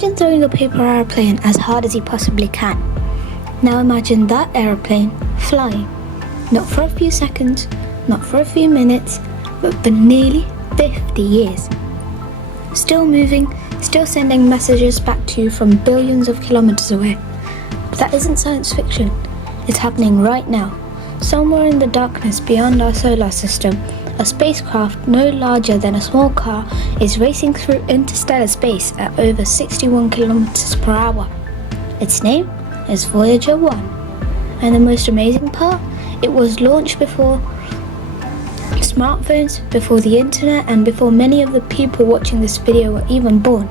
Imagine throwing a paper aeroplane as hard as you possibly can. Now imagine that aeroplane flying, not for a few seconds, not for a few minutes, but for nearly 50 years. Still moving, still sending messages back to you from billions of kilometers away. But that isn't science fiction. It's happening right now. Somewhere in the darkness beyond our solar system, a spacecraft no larger than a small car is racing through interstellar space at over 61 kilometers per hour. Its name is Voyager 1. And the most amazing part? It was launched before smartphones, before the internet, and before many of the people watching this video were even born.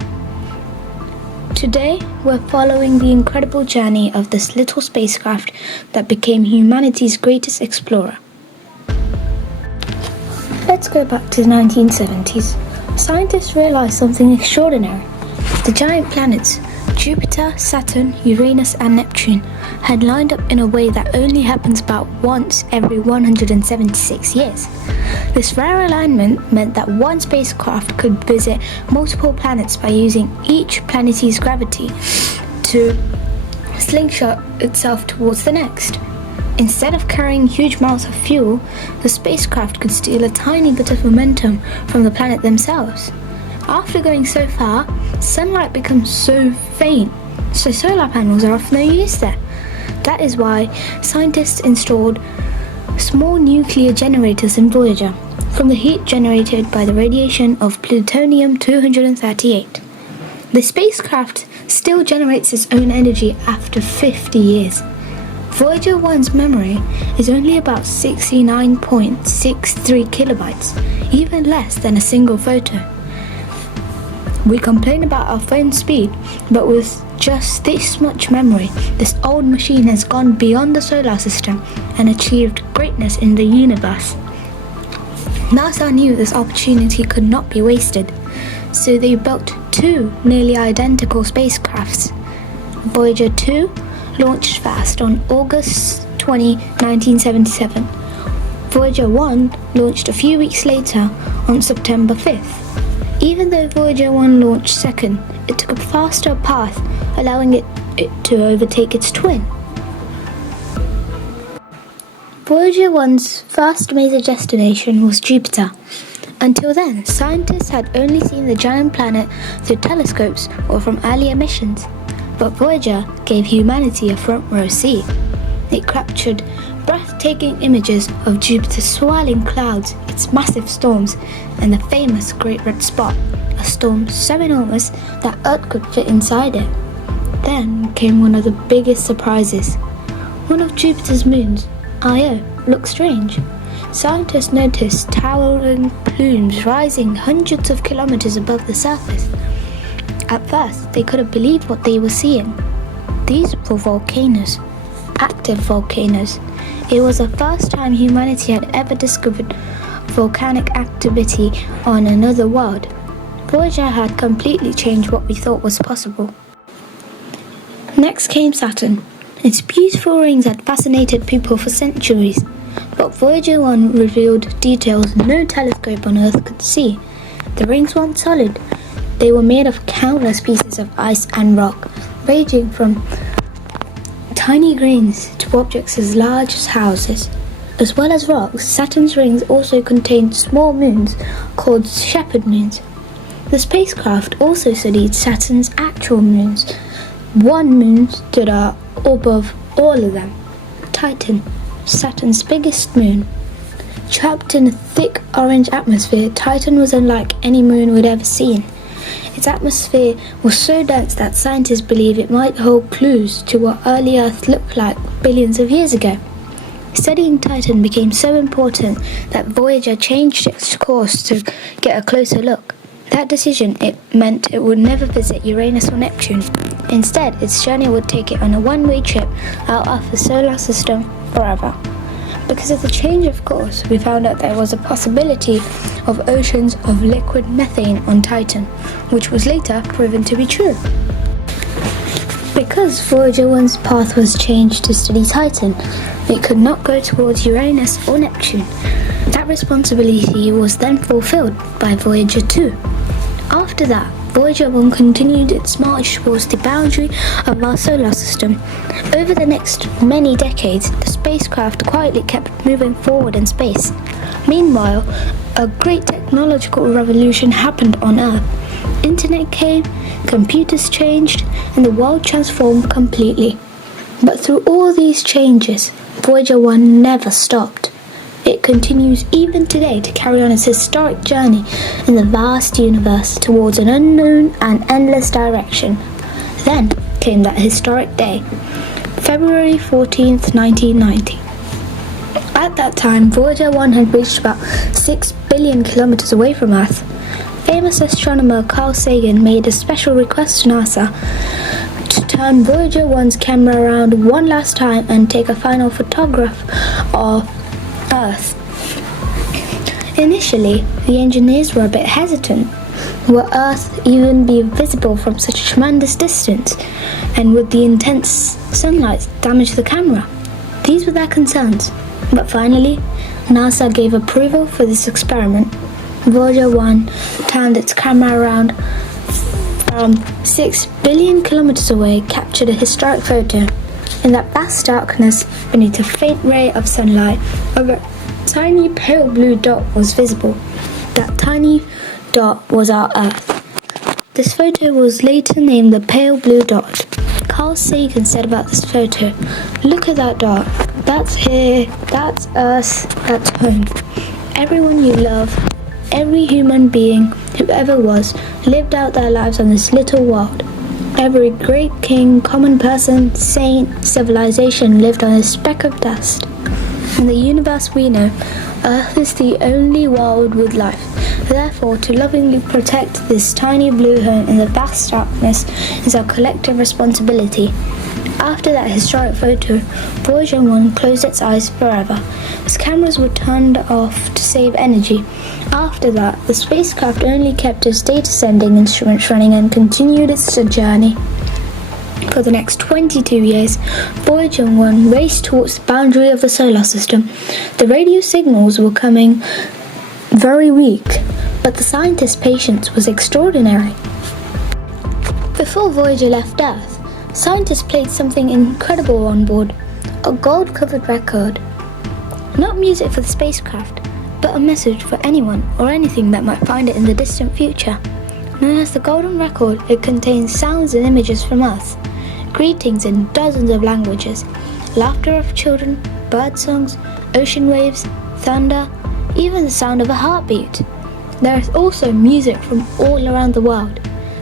Today, we're following the incredible journey of this little spacecraft that became humanity's greatest explorer. Let's go back to the 1970s. Scientists realized something extraordinary. The giant planets, Jupiter, Saturn, Uranus, and Neptune, had lined up in a way that only happens about once every 176 years. This rare alignment meant that one spacecraft could visit multiple planets by using each planet's gravity to slingshot itself towards the next. Instead of carrying huge amounts of fuel, the spacecraft could steal a tiny bit of momentum from the planet themselves. After going so far, sunlight becomes so faint, so solar panels are of no use there. That is why scientists installed small nuclear generators in Voyager from the heat generated by the radiation of plutonium-238. The spacecraft still generates its own energy after 50 years. Voyager 1's memory is only about 69.63 kilobytes, even less than a single photo. We complain about our phone speed, but with just this much memory, this old machine has gone beyond the solar system and achieved greatness in the universe. NASA knew this opportunity could not be wasted, so they built two nearly identical spacecrafts. Voyager 2 launched first on August 20, 1977. Voyager 1 launched a few weeks later on September 5th. Even though Voyager 1 launched second, it took a faster path, allowing it to overtake its twin. Voyager 1's first major destination was Jupiter. Until then, scientists had only seen the giant planet through telescopes or from earlier missions. But Voyager gave humanity a front row seat. It captured breathtaking images of Jupiter's swirling clouds, its massive storms, and the famous Great Red Spot, a storm so enormous that Earth could fit inside it. Then came one of the biggest surprises. One of Jupiter's moons, Io, looked strange. Scientists noticed towering plumes rising hundreds of kilometers above the surface. At first, they couldn't believe what they were seeing. These were volcanoes, active volcanoes. It was the first time humanity had ever discovered volcanic activity on another world. Voyager had completely changed what we thought was possible. Next came Saturn. Its beautiful rings had fascinated people for centuries, but Voyager 1 revealed details no telescope on Earth could see. The rings weren't solid. They were made of countless pieces of ice and rock, ranging from tiny grains to objects as large as houses. As well as rocks, Saturn's rings also contained small moons called shepherd moons. The spacecraft also studied Saturn's actual moons. One moon stood out above all of them, Titan, Saturn's biggest moon. Trapped in a thick orange atmosphere, Titan was unlike any moon we'd ever seen. Its atmosphere was so dense that scientists believe it might hold clues to what early Earth looked like billions of years ago. Studying Titan became so important that Voyager changed its course to get a closer look. That decision meant it would never visit Uranus or Neptune. Instead, its journey would take it on a one-way trip out of the solar system forever. Because of the change of course, we found out there was a possibility of oceans of liquid methane on Titan, which was later proven to be true. Because Voyager 1's path was changed to study Titan, it could not go towards Uranus or Neptune. That responsibility was then fulfilled by Voyager 2. After that, Voyager 1 continued its march march towards the boundary of our solar system. Over the next many decades, the spacecraft quietly kept moving forward in space. Meanwhile, a great technological revolution happened on Earth. Internet came, computers changed, and the world transformed completely. But through all these changes, Voyager 1 never stopped. It continues even today to carry on its historic journey in the vast universe towards an unknown and endless direction. Then came that historic day, February 14th, 1990. At that time, Voyager 1 had reached about 6 billion kilometers away from Earth. Famous astronomer Carl Sagan made a special request to NASA to turn Voyager 1's camera around one last time and take a final photograph of Earth. Initially, the engineers were a bit hesitant. Will Earth even be visible from such a tremendous distance? And would the intense sunlight damage the camera? These were their concerns. But finally, NASA gave approval for this experiment. Voyager 1 turned its camera around from 6 billion kilometers away, captured a historic photo. In that vast darkness, beneath a faint ray of sunlight, a tiny pale blue dot was visible. That tiny dot was our Earth. This photo was later named the pale blue dot. Carl Sagan said about this photo, "Look at that dot. That's here, that's us, that's home. Everyone you love, every human being who ever was, lived out their lives on this little world. Every great king, common person, saint, civilization lived on a speck of dust. In the universe we know, Earth is the only world with life. Therefore, to lovingly protect this tiny blue home in the vast darkness is our collective responsibility." After that historic photo, Voyager 1 closed its eyes forever. Its cameras were turned off to save energy. After that, the spacecraft only kept its data sending instruments running and continued its journey. For the next 22 years, Voyager 1 raced towards the boundary of the solar system. The radio signals were coming very weak, but the scientists' patience was extraordinary. Before Voyager left Earth, scientists played something incredible on board, a gold-covered record. Not music for the spacecraft, but a message for anyone or anything that might find it in the distant future. Known as the Golden Record, it contains sounds and images from Earth, greetings in dozens of languages, laughter of children, bird songs, ocean waves, thunder, even the sound of a heartbeat. There is also music from all around the world,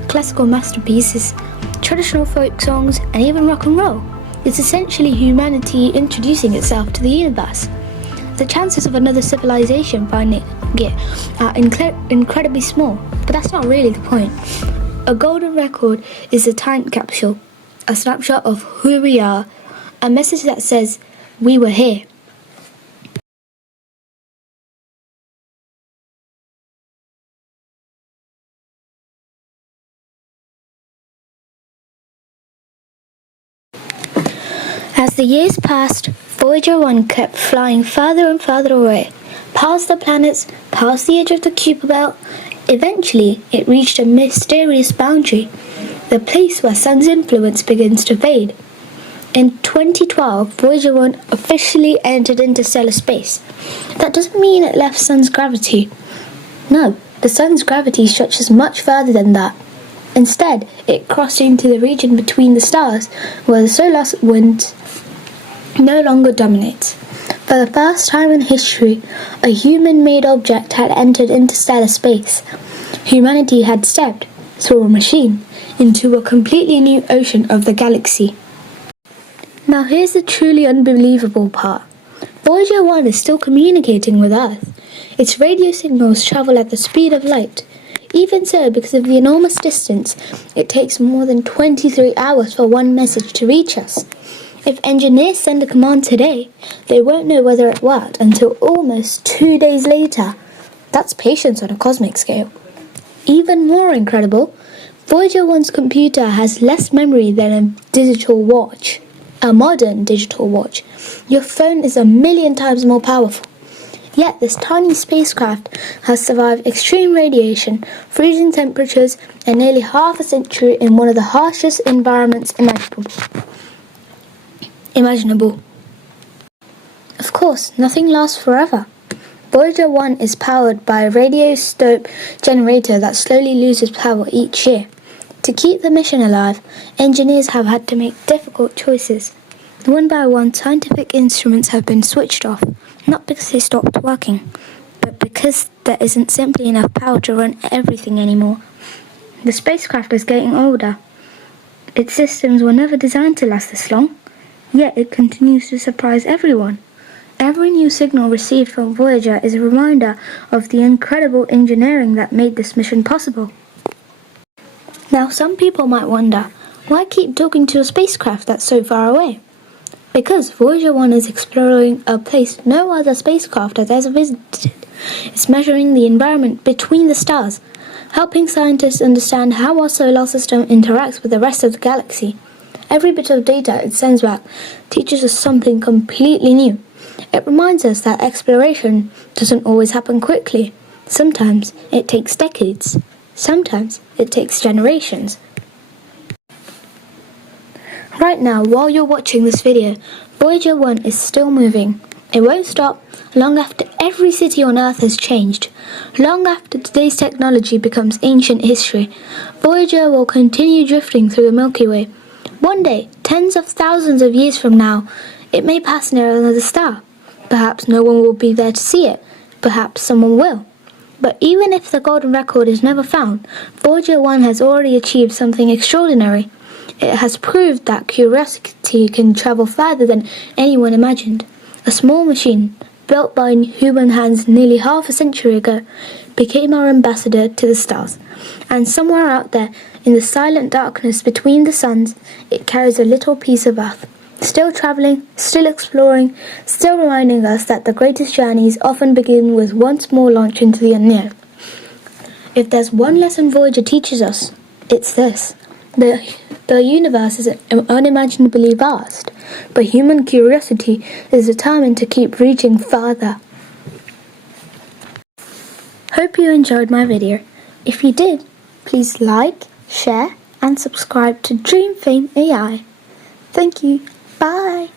classical masterpieces, traditional folk songs, and even rock and roll. It's essentially humanity introducing itself to the universe. The chances of another civilization finding it are incredibly small, but that's not really the point. A golden record is a time capsule, a snapshot of who we are, a message that says, "We were here." As the years passed, Voyager 1 kept flying further and further away, past the planets, past the edge of the Kuiper Belt. Eventually, it reached a mysterious boundary, the place where Sun's influence begins to fade. In 2012, Voyager 1 officially entered interstellar space. That doesn't mean it left Sun's gravity. No, the Sun's gravity stretches much further than that. Instead, it crossed into the region between the stars, where the solar wind no longer dominates. For the first time in history, a human-made object had entered interstellar space. Humanity had stepped, through a machine, into a completely new ocean of the galaxy. Now here's the truly unbelievable part. Voyager 1 is still communicating with Earth. Its radio signals travel at the speed of light. Even so, because of the enormous distance, it takes more than 23 hours for one message to reach us. If engineers send a command today, they won't know whether it worked until almost 2 days later. That's patience on a cosmic scale. Even more incredible, Voyager 1's computer has less memory than a digital watch. A modern digital watch. Your phone is 1,000,000 times more powerful. Yet this tiny spacecraft has survived extreme radiation, freezing temperatures, and nearly half a century in one of the harshest environments imaginable. Of course, nothing lasts forever. Voyager 1 is powered by a radioisotope generator that slowly loses power each year. To keep the mission alive, engineers have had to make difficult choices. One by one, scientific instruments have been switched off, not because they stopped working, but because there isn't simply enough power to run everything anymore. The spacecraft is getting older. Its systems were never designed to last this long, yet it continues to surprise everyone. Every new signal received from Voyager is a reminder of the incredible engineering that made this mission possible. Now, some people might wonder, why keep talking to a spacecraft that's so far away? Because Voyager 1 is exploring a place no other spacecraft has ever visited. It's measuring the environment between the stars, helping scientists understand how our solar system interacts with the rest of the galaxy. Every bit of data it sends back teaches us something completely new. It reminds us that exploration doesn't always happen quickly. Sometimes it takes decades. Sometimes it takes generations. Right now, while you're watching this video, Voyager 1 is still moving. It won't stop long after every city on Earth has changed. Long after today's technology becomes ancient history, Voyager will continue drifting through the Milky Way. One day, tens of thousands of years from now, it may pass near another star. Perhaps no one will be there to see it. Perhaps someone will. But even if the golden record is never found, Voyager 1 has already achieved something extraordinary. It has proved that curiosity can travel farther than anyone imagined. A small machine, built by human hands nearly half a century ago, became our ambassador to the stars. And somewhere out there, in the silent darkness between the suns, it carries a little piece of Earth. Still travelling, still exploring, still reminding us that the greatest journeys often begin with one small launch into the unknown. If there's one lesson Voyager teaches us, it's this. The universe is unimaginably vast, but human curiosity is determined to keep reaching farther. Hope you enjoyed my video. If you did, please like, share, and subscribe to Dream Fame AI. Thank you. Bye.